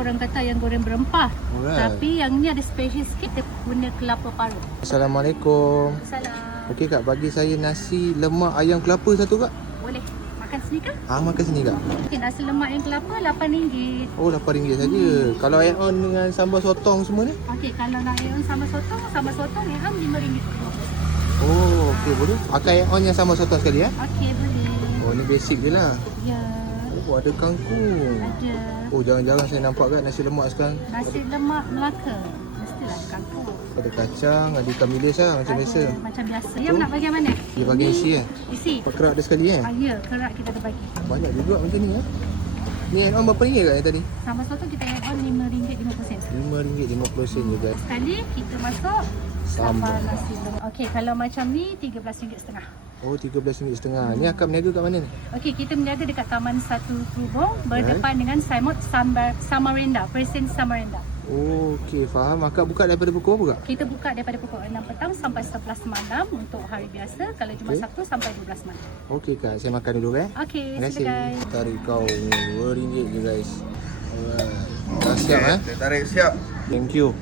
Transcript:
orang kata yang goreng berempah. Alright. Tapi yang ni ada special sikit, dia guna kelapa parut. Assalamualaikum. Salam. Okey kak, bagi saya nasi lemak ayam kelapa satu kak. Boleh makan sini ke? Makan sini kak. Okay, nasi lemak yang kelapa RM8. Oh, RM8 saja. Kalau add on dengan sambal sotong semua ni? Okey, kalau nak add on sambal sotong add on RM5. Oh, okey boleh. Akan add on yang sambal sotong sekali Okey, boleh. Oh, ni basic je lah. Ya, Oh, ada kangkung. ada. Oh, jarang-jarang saya nampak kat nasi lemak sekarang. Nasi lemak Melaka. Mestilah ada kangkung. Ada kacang, ada ikan bilis lah macam biasa. Macam biasa. Yang nak bagi mana? Dia bagi isi Isi. Kerak dia sekali Ya, kerak kita ada bagi. Banyak juga macam ni Ni add on berapa ringgit kat yang tadi? Sambal sotong kita add on RM5.50. RM5.50 je guys. Sekali kita masuk Sambal. nasi lemak. Okey, kalau macam ni RM13.50. Oh, RM13.50. Ni akak berniaga kat mana ni? Okey, kita berniaga dekat Taman Satu Trubong berdepan dengan Samarinda, Presiden Samarinda. Oh, okey, faham. Akak buka daripada pukul apa kak? Kita buka daripada pukul 6 petang sampai 11 malam untuk hari biasa. Kalau Jumaat Okey. Sabtu sampai 12 malam. Okey kak, saya makan dulu Okey, Terima kasih. silakan. Tarik kau ni RM2 je guys. Alright. Dah siap Tarik siap. Thank you.